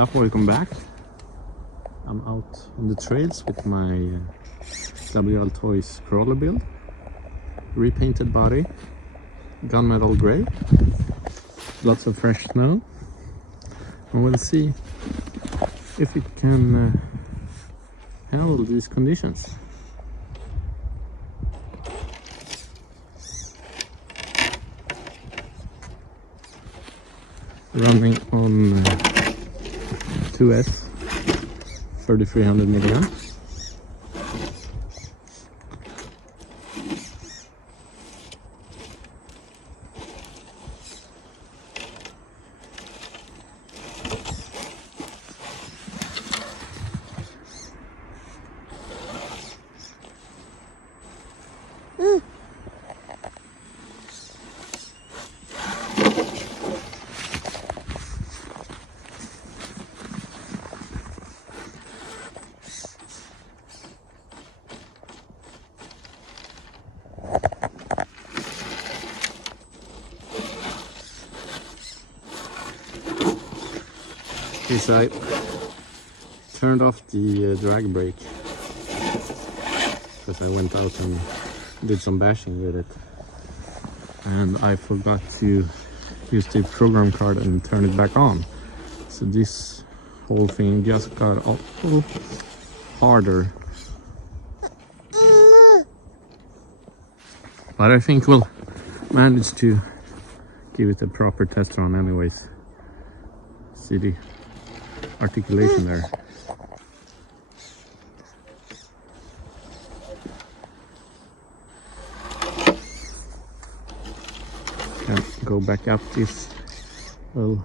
up? Welcome back. I'm out on the trails with my WLTOYS crawler build. Repainted body, gunmetal gray, lots of fresh snow, and we'll see if it can handle these conditions. Running on 2S 3300 milliamps. I turned off the drag brake because I went out and did some bashing with it, and I forgot to use the program card and turn it back on, so this whole thing just got a little harder, but I think we'll manage to give it a proper test run anyways. See the articulation there. Can go back up this little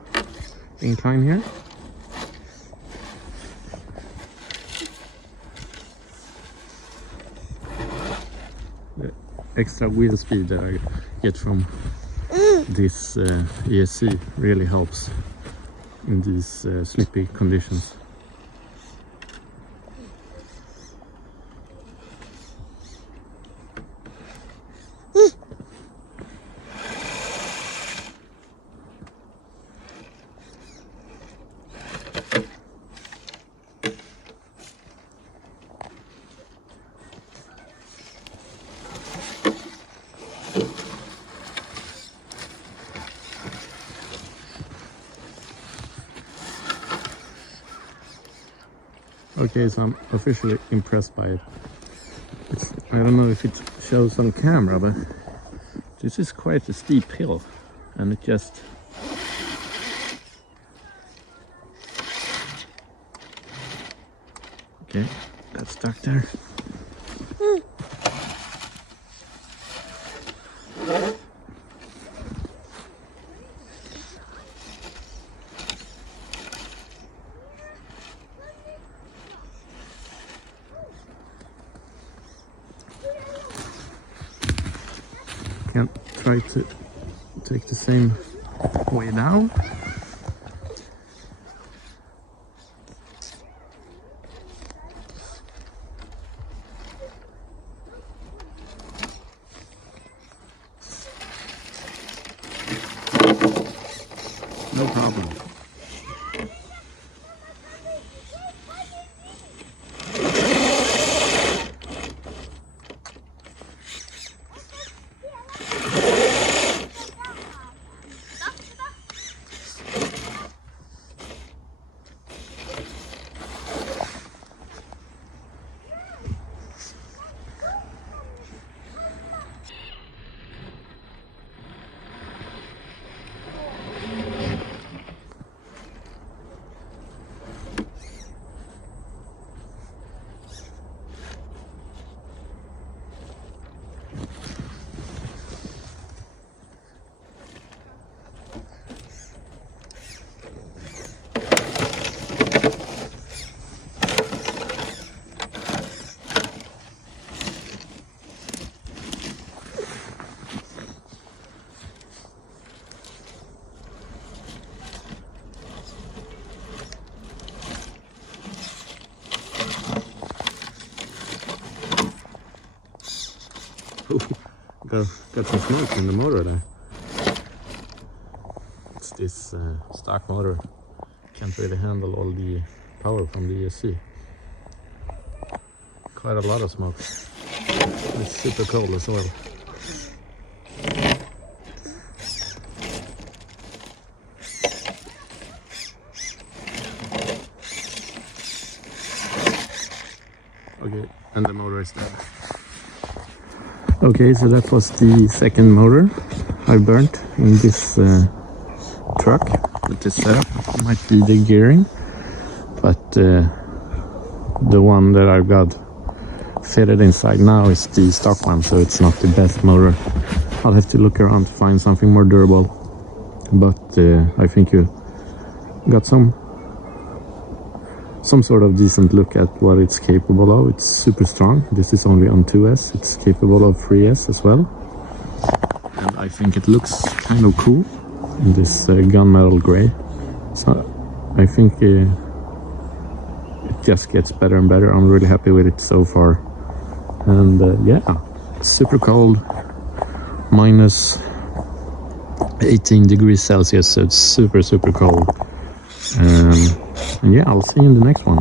incline here. The extra wheel speed that I get from this ESC really helps in these slippy conditions. Okay, so I'm officially impressed by it. I don't know if it shows on camera, but this is quite a steep hill, and it just okay, got stuck there. Can try to take the same way down. No problem. Got some smoke in the motor there. It's this stock motor can't really handle all the power from the ESC. Quite a lot of smoke. It's super cold as well. Okay, and the motor is dead. Okay, so that was the second motor I burnt in this truck. With this setup might be the gearing, but the one that I've got fitted inside now is the stock one, so it's not the best motor. I'll have to look around to find something more durable, but I think you got some sort of decent look at what it's capable of. It's super strong. This is only on 2S. It's capable of 3S as well, and I think it looks kind of cool in this gunmetal gray. So I think it just gets better and better. I'm really happy with it so far. And yeah, it's super cold, minus 18 degrees Celsius, so it's super cold. And yeah, I'll see you in the next one.